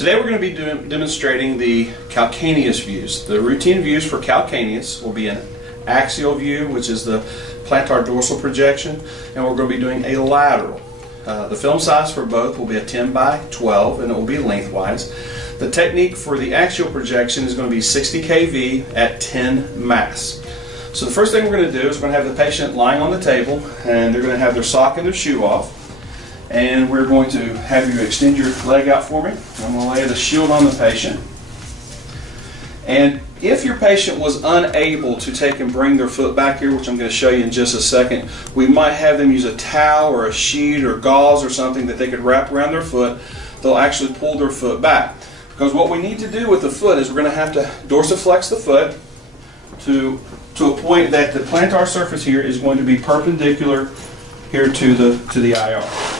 Today we're going to be demonstrating the Calcaneus views. The routine views for Calcaneus will be an axial view, which is the plantar dorsal projection, and we're going to be doing a lateral. The film size for both will be a 10 by 12 and it will be lengthwise. The technique for the axial projection is going to be 60 kV at 10 mass. So the first thing we're going to do is we're going to have the patient lying on the table and they're going to have their sock and their shoe off. And we're going to have you extend your leg out for me. I'm going to lay the shield on the patient. And if your patient was unable to take and bring their foot back here, which I'm going to show you in just a second, we might have them use a towel or a sheet or gauze or something that they could wrap around their foot. They'll actually pull their foot back. Because what we need to do with the foot is we're going to have to dorsiflex the foot to a point that the plantar surface here is going to be perpendicular here to the IR.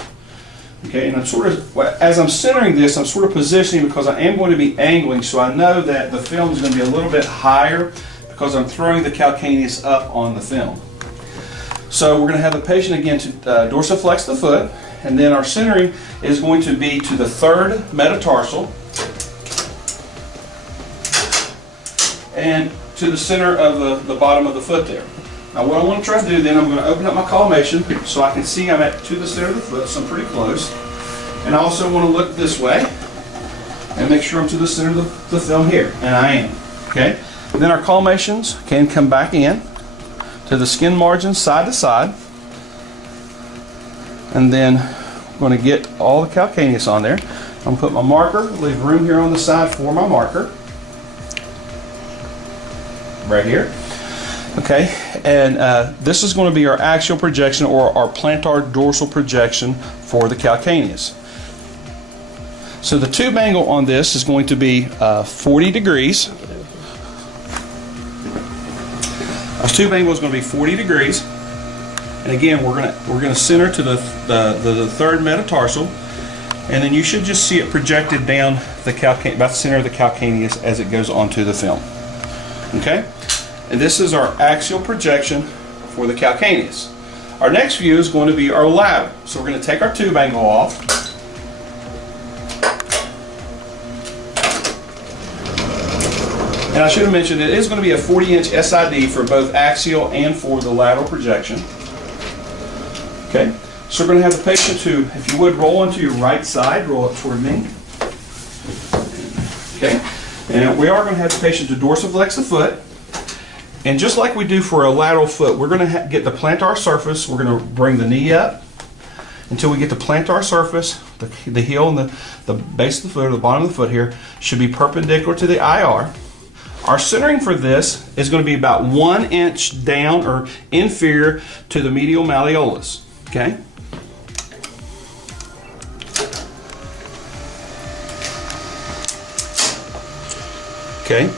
Okay, and I'm sort of, as I'm centering this, I'm sort of positioning because I am going to be angling, so I know that the film is going to be a little bit higher because I'm throwing the calcaneus up on the film. So we're going to have the patient again to dorsiflex the foot, and then our centering is going to be to the third metatarsal and to the center of the bottom of the foot there. Now what I want to try to do then, I'm going to open up my collimation so I can see I'm to the center of the foot, so I'm pretty close. And I also want to look this way and make sure I'm to the center of the film here, and I am. Okay. And then our collimations can come back in to the skin margins side to side. And then I'm going to get all the calcaneus on there. I'm going to put my marker, leave room here on the side for my marker. Right here. Okay, and this is going to be our axial projection or our plantar dorsal projection for the calcaneus. So the tube angle on this is going to be 40 degrees. Our tube angle is going to be 40 degrees, and again we're going to center to the third metatarsal, and then you should just see it projected down about the center of the calcaneus as it goes onto the film. Okay. And this is our axial projection for the calcaneus. Our next view is going to be our lateral. So we're going to take our tube angle off. And I should have mentioned it is going to be a 40-inch SID for both axial and for the lateral projection. Okay, so we're going to have the patient to, if you would, roll onto your right side, roll it toward me. Okay, and we are going to have the patient to dorsiflex the foot. And just like we do for a lateral foot, we're going to get the plantar surface. We're going to bring the knee up until we get the plantar surface, the heel and the base of the foot, or the bottom of the foot here, should be perpendicular to the IR. Our centering for this is going to be about 1 inch down or inferior to the medial malleolus. Okay? Okay.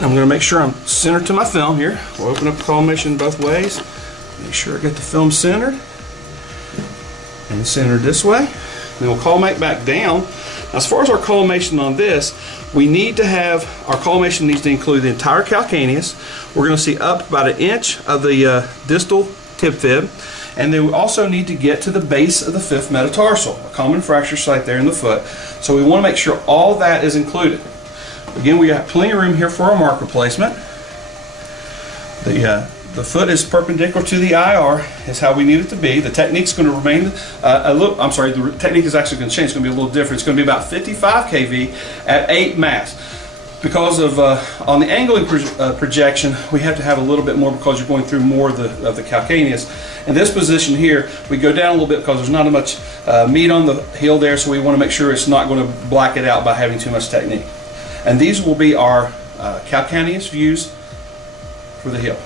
I'm going to make sure I'm centered to my film here. We'll open up the collimation both ways. Make sure I get the film centered. And centered this way. Then we'll collimate back down. Now, as far as our collimation on this, we need to have, our collimation needs to include the entire calcaneus. We're going to see up about 1 inch of the distal tib fib. And then we also need to get to the base of the fifth metatarsal, a common fracture site there in the foot. So we want to make sure all that is included. Again, we got plenty of room here for our marker placement. The foot is perpendicular to the IR, is how we need it to be. The technique's going to remain the technique is actually going to change. It's going to be a little different. It's going to be about 55 kV at 8 mass. Because of on the angling projection, we have to have a little bit more because you're going through more of the calcaneus. In this position here, we go down a little bit because there's not much meat on the heel there, so we want to make sure it's not going to black it out by having too much technique. And these will be our calcaneus views for the heel.